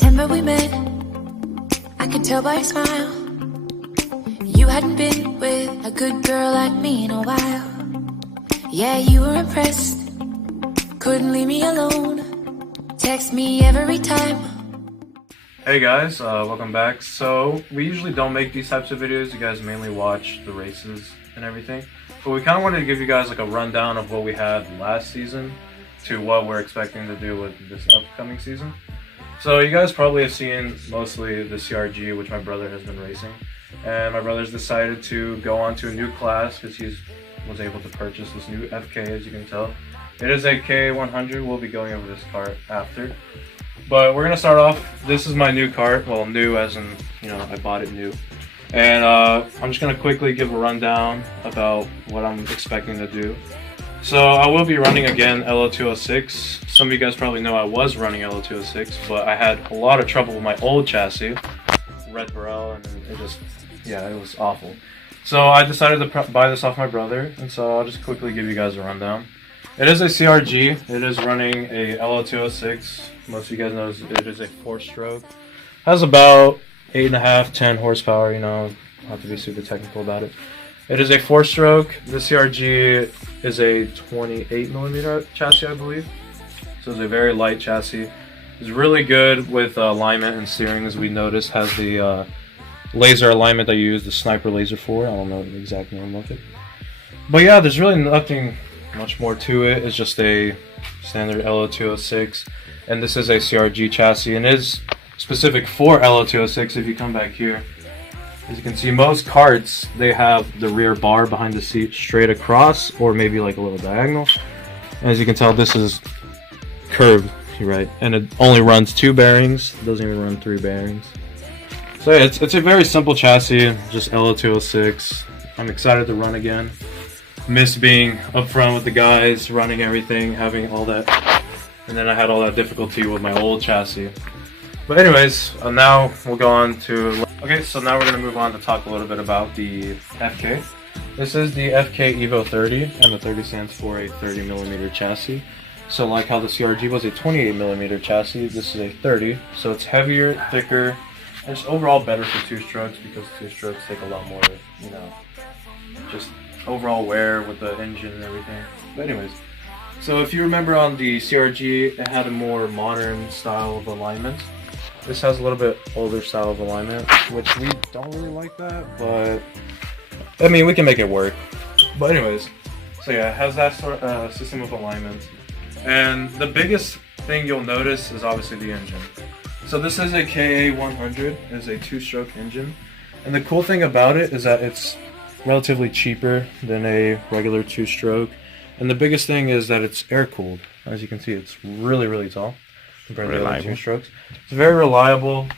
September we met, I could tell by your smile. You hadn't been with a good girl like me in a while. Yeah, you were impressed, couldn't leave me alone. Text me every time. Hey guys, welcome back. So we usually don't make these types of videos. You guys mainly watch the races and everything, but we kind of wanted to give you guys like a rundown of what we had last season to what we're expecting to do with this upcoming season. So you guys probably have seen mostly the CRG, which my brother has been racing, and my brother's decided to go on to a new class because he was able to purchase this new FK, as you can tell. It is a K100. We'll be going over this kart after. But we're going to start off, this is my new kart, well new as in, I bought it new. And I'm just going to quickly give a rundown about what I'm expecting to do. So I will be running again LO206. Some of you guys probably know I was running LO206, but I had a lot of trouble with my old chassis, Red Burrell, and it was awful. So I decided to buy this off my brother, and so I'll just quickly give you guys a rundown. It is a CRG. It is running a LO206. Most of you guys know it is a 4-stroke. Has about 8.5, 10 horsepower. Don't have to be super technical about it. It is a 4-stroke. The CRG is a 28mm chassis, I believe. So it's a very light chassis. It's really good with alignment and steering, as we noticed. Has the laser alignment that you use the sniper laser for. I don't know the exact name of it. But yeah, there's really nothing much more to it. It's just a standard LO206, and this is a CRG chassis, and it is specific for LO206. If you come back here, as you can see, most karts, they have the rear bar behind the seat straight across, or maybe like a little diagonal. And as you can tell, this is curved, right? And it only runs 2 bearings. It doesn't even run 3 bearings. So yeah, it's a very simple chassis, just LO206. I'm excited to run again. Miss being up front with the guys, running everything, having all that, and then I had all that difficulty with my old chassis. But anyways, now we'll go on to, so now we're going to move on to talk a little bit about the FK. This is the FK Evo 30, and the 30 stands for a 30mm chassis. So like how the CRG was a 28mm chassis, this is a 30, so it's heavier, thicker, and it's overall better for 2-strokes because 2-strokes take a lot more, just overall wear with the engine and everything. But anyways, so if you remember on the CRG, it had a more modern style of alignment. This has a little bit older style of alignment, which we don't really like that, but I mean, we can make it work. But anyways, so yeah, it has that sort of system of alignment. And the biggest thing you'll notice is obviously the engine. So this is a KA100, it is a 2-stroke engine. And the cool thing about it is that it's relatively cheaper than a regular 2-stroke, and the biggest thing is that it's air-cooled. As you can see, it's really tall compared to the other 2-strokes. It's very reliable.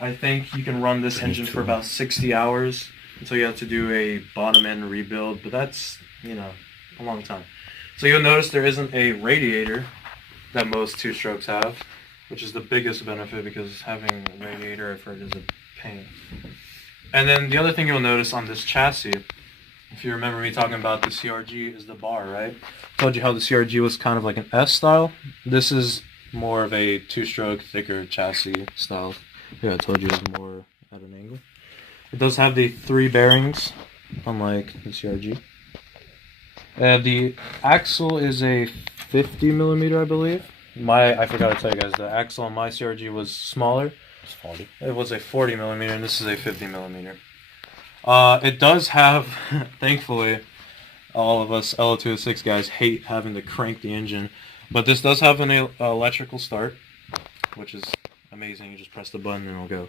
I think you can run this engine for about 60 hours until you have to do a bottom-end rebuild, but that's, a long time. So you'll notice there isn't a radiator that most 2-strokes have, which is the biggest benefit because having a radiator I've heard is a pain. And then the other thing you'll notice on this chassis, if you remember me talking about the CRG, is the bar, right? I told you how the CRG was kind of like an S style. This is more of a 2-stroke, thicker chassis style. Yeah, I told you it was more at an angle. It does have the 3 bearings, unlike the CRG. The axle is a 50mm, I believe. I forgot to tell you guys, the axle on my CRG was smaller. It was a 40mm, and this is a 50mm. It does have, thankfully, all of us LO206 guys hate having to crank the engine, but this does have an electrical start, which is amazing. You just press the button and it'll go.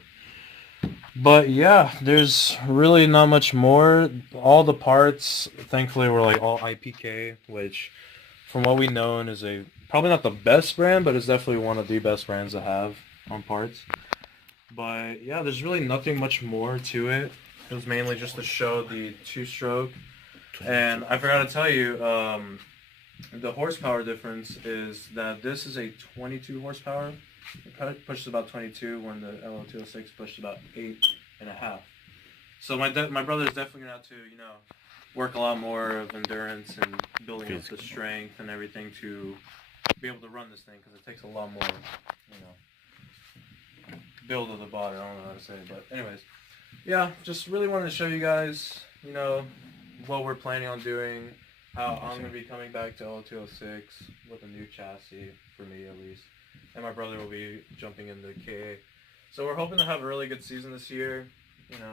But yeah, there's really not much more. All the parts, thankfully, were like all IPK, which, from what we know, is probably not the best brand, but it's definitely one of the best brands to have on parts. But yeah, there's really nothing much more to it. It was mainly just to show the 2-stroke. And I forgot to tell you, the horsepower difference is that this is a 22 horsepower. It pushes about 22 when the LO206 pushed about 8.5. So my brother is definitely going to have to, work a lot more of endurance and building up the strength and everything to be able to run this thing, because it takes a lot more, build of the body. I don't know how to say it, but anyways, yeah, just really wanted to show you guys, you know, what we're planning on doing, how I'm going to be coming back to 0206 with a new chassis, for me at least, and my brother will be jumping into KA. So we're hoping to have a really good season this year. You know,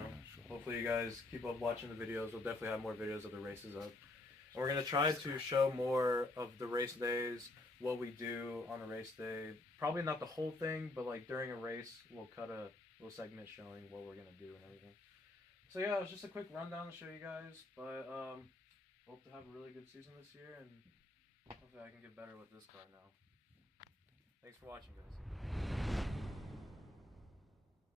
hopefully you guys keep up watching the videos. We'll definitely have more videos of the races up. And we're going to try to show more of the race days, what we do on a race day. Probably not the whole thing, but like during a race, we'll cut a little segment showing what we're going to do and everything. So yeah, it was just a quick rundown to show you guys, but hope to have a really good season this year, and hopefully I can get better with this car now. Thanks for watching, guys.